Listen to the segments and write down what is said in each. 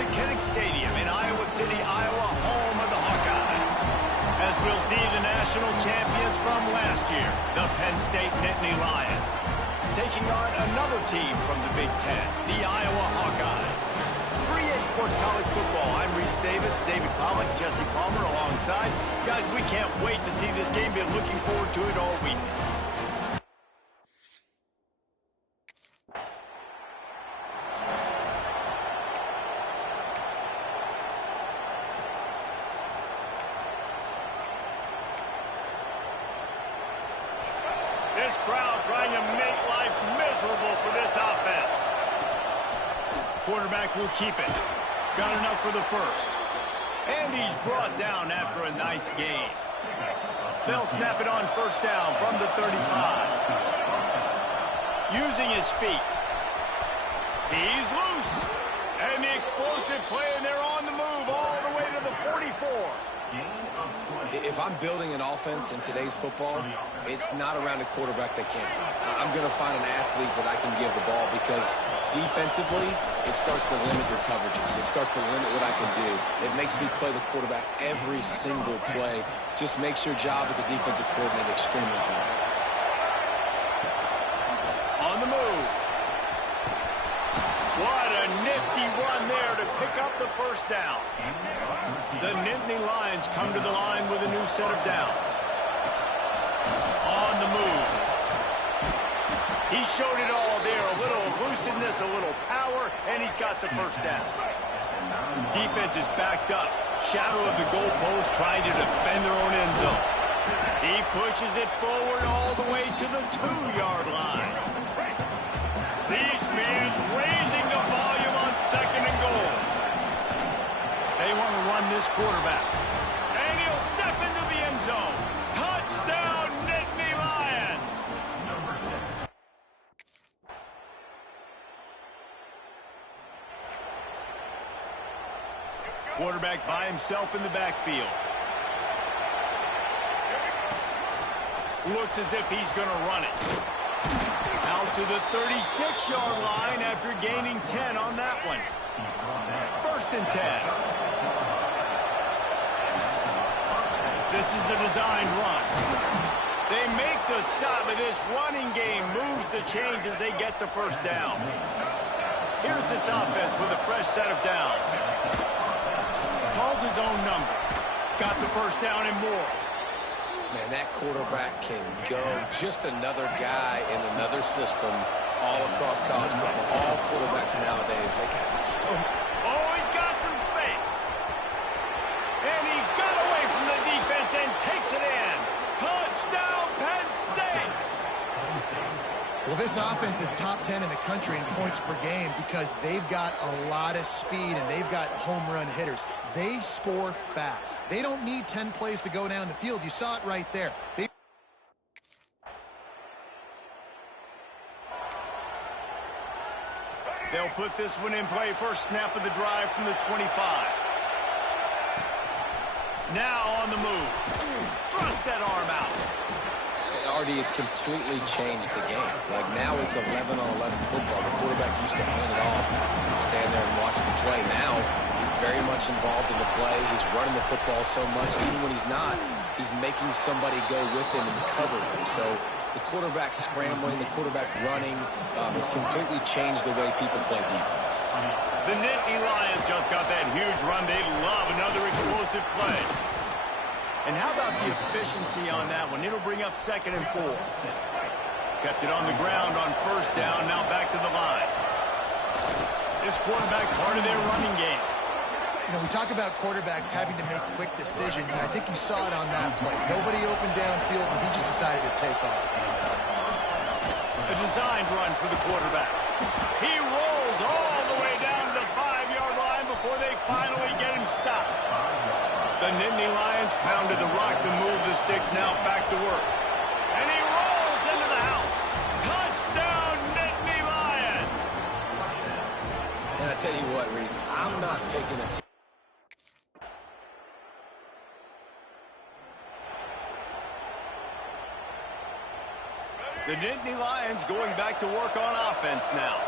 to Kinnick Stadium in Iowa City, Iowa, home of the Hawkeyes. As we'll see the national champions from last year, the Penn State Nittany Lions, taking on another team from the Big Ten, the Iowa Hawkeyes. 3A Sports College Football. I'm Reese Davis, David Pollack, Jesse Palmer alongside. Guys, we can't wait to see this game. Been looking forward to it all week. This crowd trying to make life miserable for this offense. Quarterback will keep it. Got enough for the first. And he's brought down after a nice gain. They'll snap it on first down from the 35. Using his feet. He's loose. And the explosive play, and they're on the move all the way to the 44. If I'm building an offense in today's football, it's not around a quarterback that can't run. I'm going to find an athlete that I can give the ball because defensively, it starts to limit your coverages. It starts to limit what I can do. It makes me play the quarterback every single play. Just makes your job as a defensive coordinator extremely hard. On the move. What a nifty run there to pick up the first down. The Nittany Lions come to the line with a new set of downs. On the move. He showed it all there. A little elusiveness, a little power, and he's got the first down. Defense is backed up. Shadow of the goalpost trying to defend their own end zone. He pushes it forward all the way to the 2-yard line. These fans raising the volume on 2nd and goal. They want to run this quarterback. And he'll step into the end zone. Touchdown, Nittany Lions! Quarterback by himself in the backfield. Looks as if he's going to run it. Out to the 36-yard line after gaining 10 on that one. 1st and 10. This is a designed run. They make the stop, but this running game moves the chains as they get the first down. Here's this offense with a fresh set of downs. Calls his own number. Got the first down and more. Man, that quarterback can go. Just another guy in another system all across college football. All quarterbacks nowadays, they got so... Oh, he's got some space. And he got away from the defense and takes it in. Touchdown, Penn State! Well, this offense is top 10 in the country in points per game because they've got a lot of speed and they've got home run hitters. They score fast. They don't need 10 plays to go down the field. You saw it right there. They'll put this one in play. First snap of the drive from the 25. Now on the move. Thrust that arm out. Artie, it's completely changed the game. Like now it's 11-on-11 football. The quarterback used to hand it off and stand there and watch the play. Now he's very much involved in the play. He's running the football so much. Even when he's not, he's making somebody go with him and cover him. So the quarterback scrambling, the quarterback running, has completely changed the way people play defense. The Nittany Lions just got that huge run. They love another explosive play. And how about the efficiency on that one? It'll bring up 2nd and 4. Kept it on the ground on first down, now back to the line. This quarterback part of their running game. You know, we talk about quarterbacks having to make quick decisions, and I think you saw it on that play. Nobody opened downfield, and he just decided to take off. A designed run for the quarterback. He rolls all the way down to the 5-yard line before they finally get him stopped. The Nittany Lions pounded the rock to move the sticks, now back to work. And he rolls into the house. Touchdown, Nittany Lions! And I tell you what, Reese, I'm not picking a team. The Nittany Lions going back to work on offense now.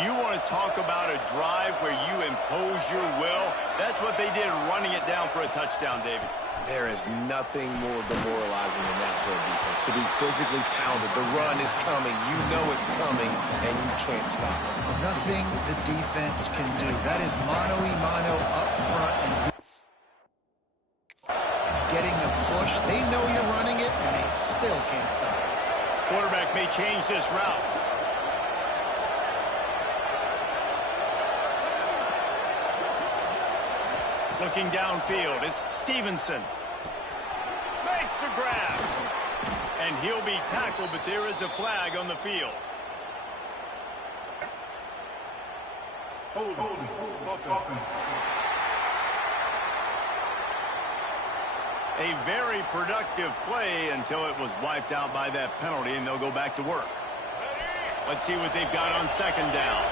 You want to talk about a drive where you impose your will? That's what they did, running it down for a touchdown, David. There is nothing more demoralizing than that for a defense. To be physically pounded. The run is coming. You know it's coming, and you can't stop it. Nothing the defense can do. That is mano-a-mano up front. And it's getting the push. They know you're running it, and they still can't stop it. Quarterback may change this route. Looking downfield, it's Stevenson. Makes the grab. And he'll be tackled, but there is a flag on the field. Hold. A very productive play until it was wiped out by that penalty, and they'll go back to work. Let's see what they've got on second down.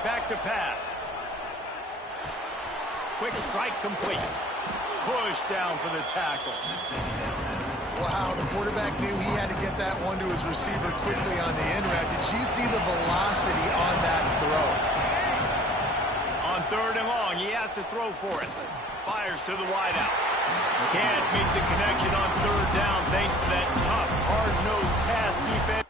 Back to pass. Quick strike complete. Push down for the tackle. Wow, the quarterback knew he had to get that one to his receiver quickly on the in route. Did you see the velocity on that throw? On third and long, he has to throw for it. Fires to the wideout. Can't make the connection on third down thanks to that tough, hard-nosed pass defense.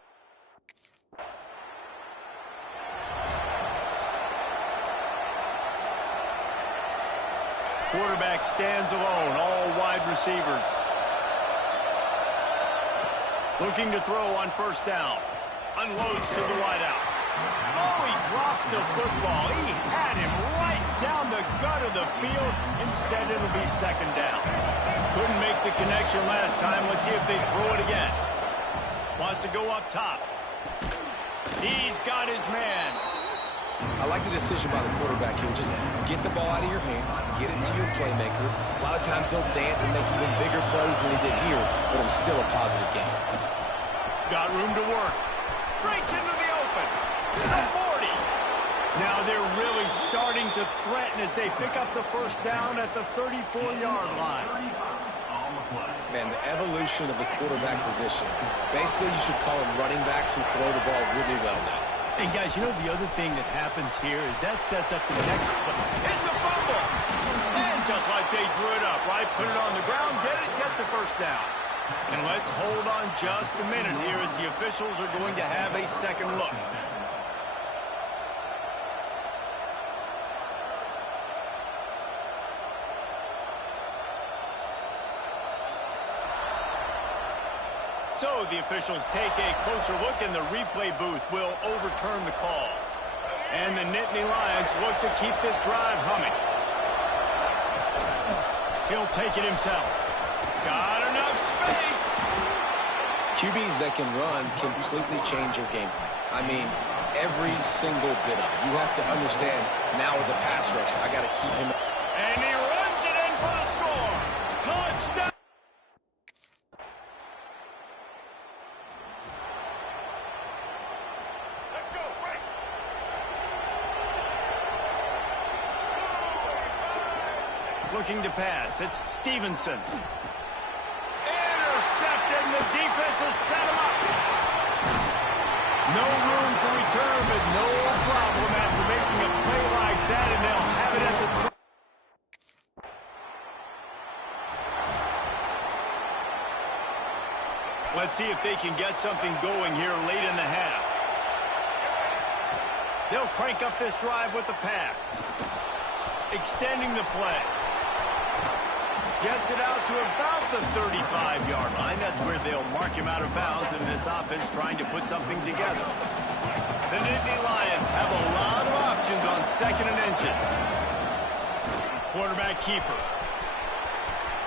Quarterback stands alone, all wide receivers. Looking to throw on first down. Unloads to the wideout. Oh, he drops the football. He had him right down the gut of the field. Instead, it'll be second down. Couldn't make the connection last time. Let's see if they throw it again. Wants to go up top. He's got his man. I like the decision by the quarterback here. Just get the ball out of your hands, get it to your playmaker. A lot of times he'll dance and make even bigger plays than he did here, but it was still a positive game. Got room to work. Breaks into the open. The 40. Now they're really starting to threaten as they pick up the first down at the 34-yard line. Man, the evolution of the quarterback position. Basically, you should call them running backs who throw the ball really well now. And guys, you know the other thing that happens here is that sets up the next play. It's a fumble! And just like they drew it up, right? Put it on the ground, get the first down. And let's hold on just a minute here as the officials are going to have a second look. So the officials take a closer look, and the replay booth will overturn the call. And the Nittany Lions look to keep this drive humming. He'll take it himself. Got enough space. QBs that can run completely change your game plan. I mean, every single bit of it. You have to understand, now as a pass rusher, I got to keep him. And he runs it in for the score. Touchdown. Looking to pass. It's Stevenson. Intercepted, and the defense has set him up. No room to return, but no problem after making a play like that, and they'll have it at the 20. Let's see if they can get something going here late in the half. They'll crank up this drive with the pass. Extending the play. Gets it out to about the 35-yard line. That's where they'll mark him out of bounds in this offense trying to put something together. The Nittany Lions have a lot of options on second and inches. Quarterback keeper.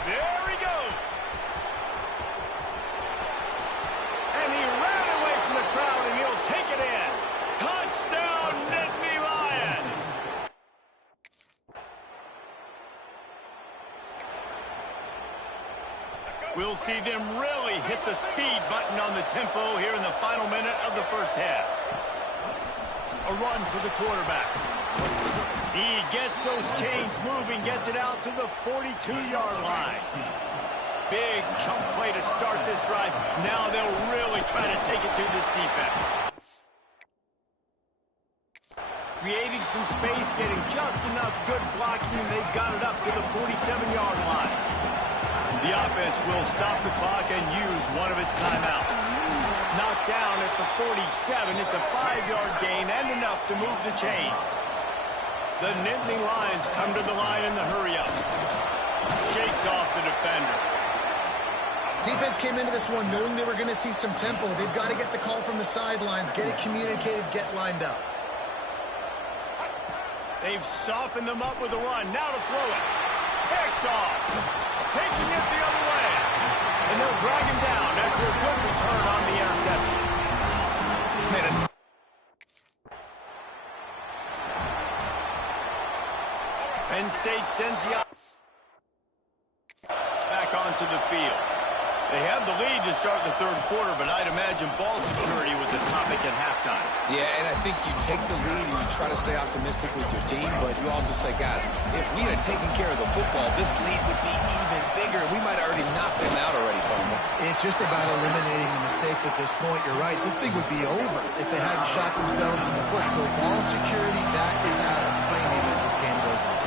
There he goes. And he ran away from the crowd, and he'll take it in. Touchdown, Nittany Lions. We'll see them really hit the speed button on the tempo here in the final minute of the first half. A run for the quarterback. He gets those chains moving, gets it out to the 42-yard line. Big chunk play to start this drive. Now they'll really try to take it through this defense. Creating some space, getting just enough good blocking, and they've got it up to the 47-yard line. The offense will stop the clock and use one of its timeouts. Knocked down at the 47. It's a 5-yard gain and enough to move the chains. The Nittany Lions come to the line in the hurry-up. Shakes off the defender. Defense came into this one knowing they were going to see some tempo. They've got to get the call from the sidelines, get it communicated, get lined up. They've softened them up with a run. Now to throw it. Picked off. Taking it the other way. And they'll drag him down after a good return on the interception. Penn State sends the back onto the field. They have the lead to start the third quarter, but I'd imagine ball security was a topic at halftime. Yeah, and I think you take the lead and you try to stay optimistic with your team, but you also say, guys, if we had taken care of the football, this lead would be even bigger. We might have already knocked them out already, Palmer. It's just about eliminating the mistakes at this point. You're right. This thing would be over if they hadn't shot themselves in the foot. So ball security, that is at a premium as this game goes on.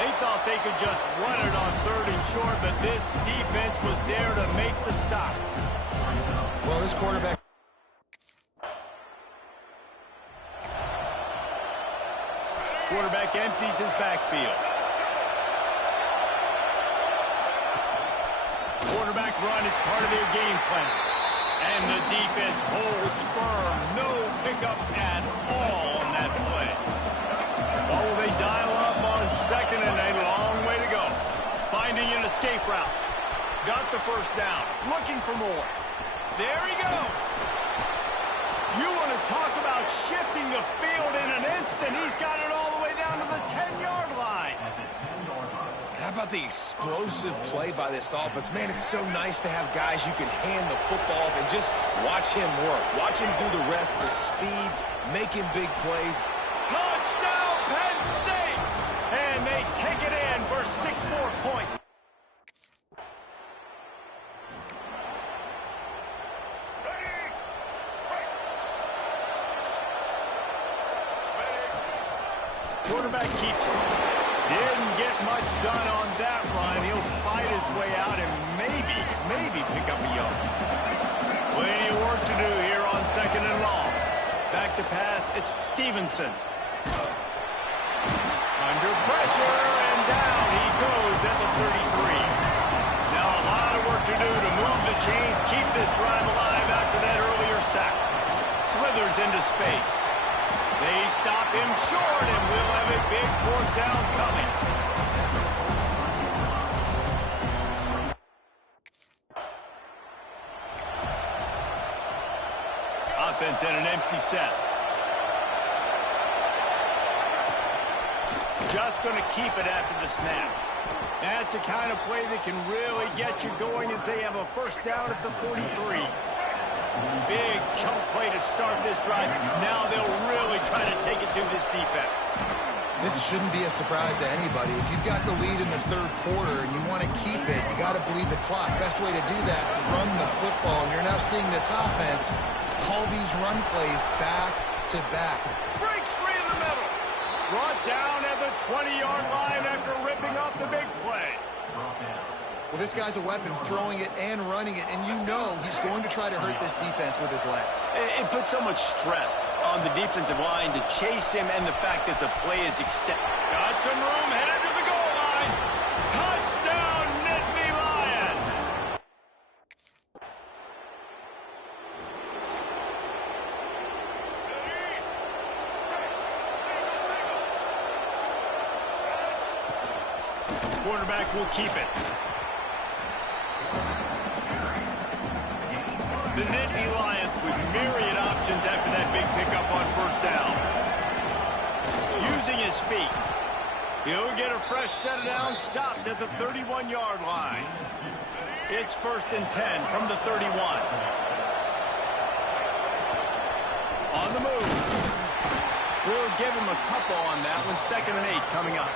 They thought they could just run it on third and short, but this defense was there to make the stop. Well, this quarterback... Quarterback empties his backfield. Quarterback run is part of their game plan. And the defense holds firm. No pickup at all on that play. Well, will they dial up on second and a long way to go? Finding an escape route. Got the first down. Looking for more. There he goes. You want to talk about shifting the field in an instant. He's got it all the way down to the 10-yard line. How about the explosive play by this offense? Man, it's so nice to have guys you can hand the football off and just watch him work. Watch him do the rest, the speed, making big plays. Touchdown, Penn State! And they take it in for 6 more points. Quarterback keeps it. Didn't get much done on that run. He'll fight his way out and maybe pick up a yard. Plenty of work to do here on second and long. Back to pass, it's Stevenson. Under pressure, and down he goes at the 33. Now a lot of work to do to move the chains, keep this drive alive after that earlier sack. Slithers into space. They stop him short, and we'll have a big fourth down coming. Offense in an empty set. Just going to keep it after the snap. That's the kind of play that can really get you going as they have a first down at the 43. Big chunk play to start this drive. Now they'll really try to take it through this defense. This shouldn't be a surprise to anybody. If you've got the lead in the third quarter and you want to keep it, you got to bleed the clock. Best way to do that, run the football. And you're now seeing this offense call these run plays back to back. Breaks free in the middle. Brought down at the 20-yard line after ripping off the big play. Well, this guy's a weapon, throwing it and running it, and you know he's going to try to hurt this defense with his legs. It puts so much stress on the defensive line to chase him, and the fact that the play is extended. Got some room, headed to the goal line. Touchdown, Nittany Lions! Quarterback will keep it. The Nittany Lions with myriad options after that big pickup on first down. Using his feet. He'll get a fresh set of downs stopped at the 31-yard line. It's 1st and 10 from the 31. On the move. We'll give him a couple on that one. 2nd and 8 coming up.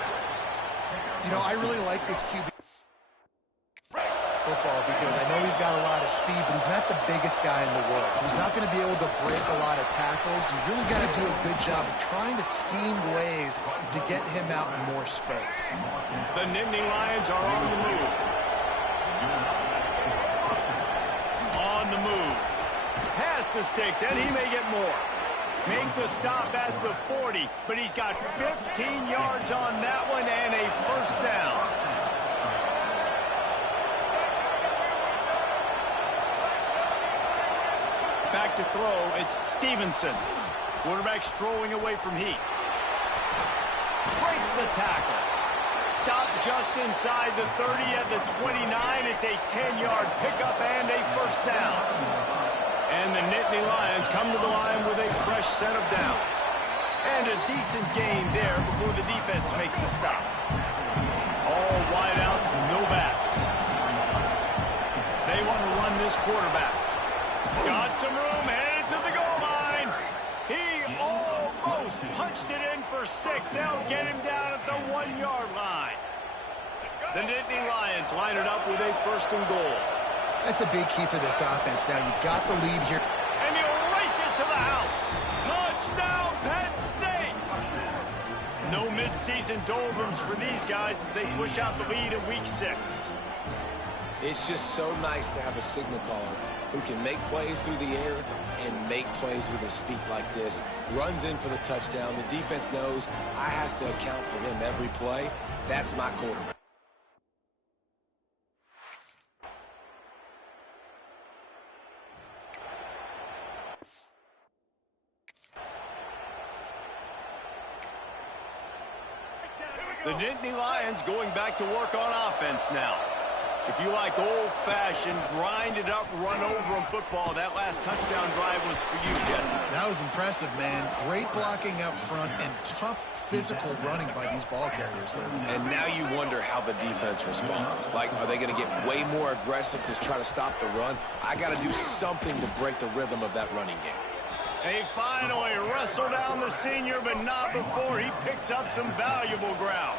You know, I really like this QB. football because I know he's got a lot of speed, but he's not the biggest guy in the world. So he's not going to be able to break a lot of tackles. You really got to do a good job of trying to scheme ways to get him out in more space. The Nittany Lions are on the move. On the move. Pass the sticks, and he may get more. Make the stop at the 40, but he's got 15 yards on that one and a first down. Back to throw, it's Stevenson. Quarterback strolling away from heat. Breaks the tackle. Stop just inside the 30 at the 29. It's a 10-yard pickup and a first down. And the Nittany Lions come to the line with a fresh set of downs. And a decent gain there before the defense makes the stop. All wideouts, no backs. They want to run this quarterback. Got some room, headed to the goal line. He almost punched it in for 6. They'll get him down at the 1-yard line. The Nittany Lions line it up with a first and goal. That's a big key for this offense. Now you've got the lead here. And he'll race it to the house. Touchdown, Penn State! No midseason doldrums for these guys as they push out the lead in week 6. It's just so nice to have a signal caller who can make plays through the air and make plays with his feet like this. Runs in for the touchdown. The defense knows I have to account for him every play. That's my quarterback. The Nittany Lions going back to work on offense now. If you like old-fashioned, grind-it-up, run-over-'em football, that last touchdown drive was for you, Jesse. That was impressive, man. Great blocking up front and tough physical running by these ball carriers. And now you wonder how the defense responds. Like, are they going to get way more aggressive to try to stop the run? I got to do something to break the rhythm of that running game. They finally wrestle down the senior, but not before he picks up some valuable ground.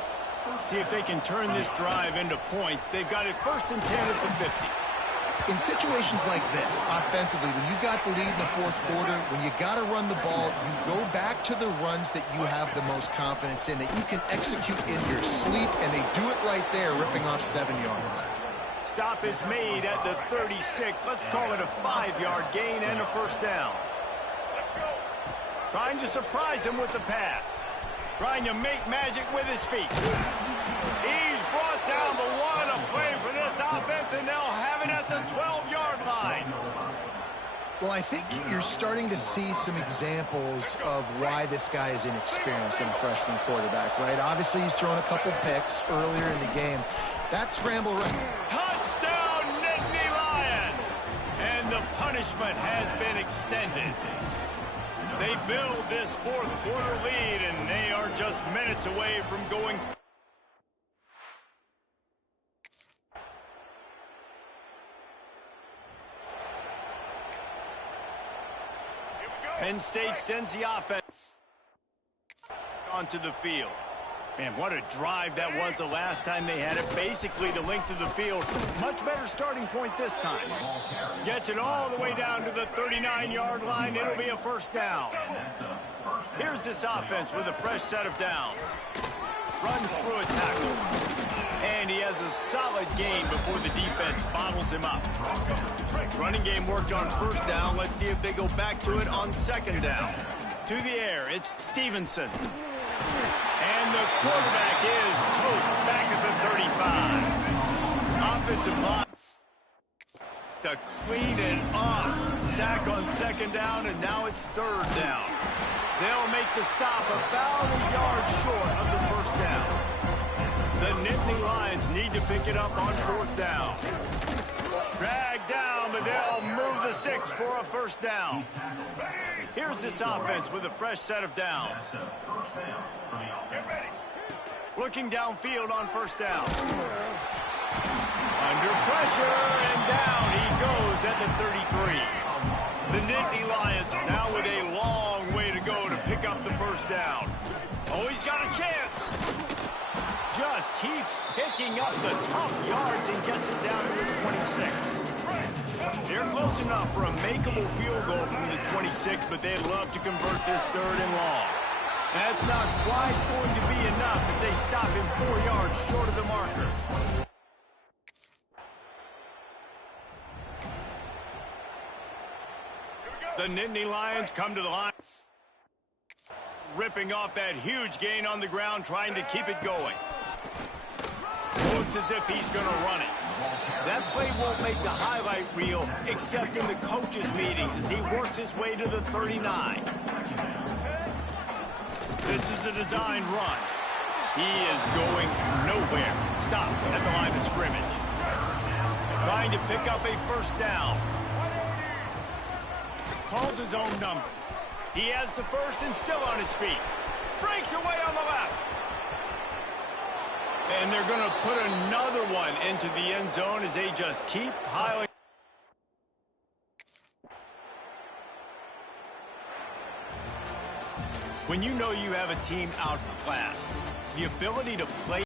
See if they can turn this drive into points. They've got it first and 10 at the 50. In situations like this, offensively, when you've got the lead in the fourth quarter, when you got to run the ball, you go back to the runs that you have the most confidence in, that you can execute in your sleep, and they do it right there, ripping off 7 yards. Stop is made at the 36. Let's call it a 5-yard gain and a first down. Trying to surprise him with the pass. Trying to make magic with his feet. He's brought down, but what a play for this offense, and they'll have it at the 12-yard line. Well, I think you're starting to see some examples of why this guy is inexperienced in a freshman quarterback, right? Obviously, he's thrown a couple picks earlier in the game. That scramble run. Touchdown, Nittany Lions! And the punishment has been extended. They build this fourth quarter lead, and they are just minutes away from going. Penn State sends the offense onto the field. Man, what a drive that was the last time they had it. Basically the length of the field. Much better starting point this time. Gets it all the way down to the 39-yard line. It'll be a first down. Here's this offense with a fresh set of downs. Runs through a tackle. And he has a solid gain before the defense bottles him up. Running game worked on first down. Let's see if they go back to it on second down. To the air, it's Stevenson. And the quarterback is toast back at the 35. Offensive line to clean it up. Sack on second down, and now it's third down. They'll make the stop about a yard short of the first down. The Nittany Lions need to pick it up on fourth down. Drag down, but they'll move the sticks for a first down. Here's this offense with a fresh set of downs. Looking downfield on first down. Under pressure, and down he goes at the 33. The Nittany Lions now with a long way to go to pick up the first down. Oh, he's got a chance. Just just keeps picking up the tough yards and gets it down to the 26. They're close enough for a makeable field goal from the 26, but they'd love to convert this 3rd and long. That's not quite going to be enough as they stop him 4 yards short of the marker. The Nittany Lions come to the line, ripping off that huge gain on the ground, trying to keep it going. Looks as if he's going to run it. That play won't make the highlight reel, except in the coaches' meetings as he works his way to the 39. This is a designed run. He is going nowhere. Stop at the line of scrimmage. Trying to pick up a 1st down. Calls his own number. He has the 1st and still on his feet. Breaks away on the left. And they're going to put another one into the end zone as they just keep piling. When you know you have a team outclassed, the ability to play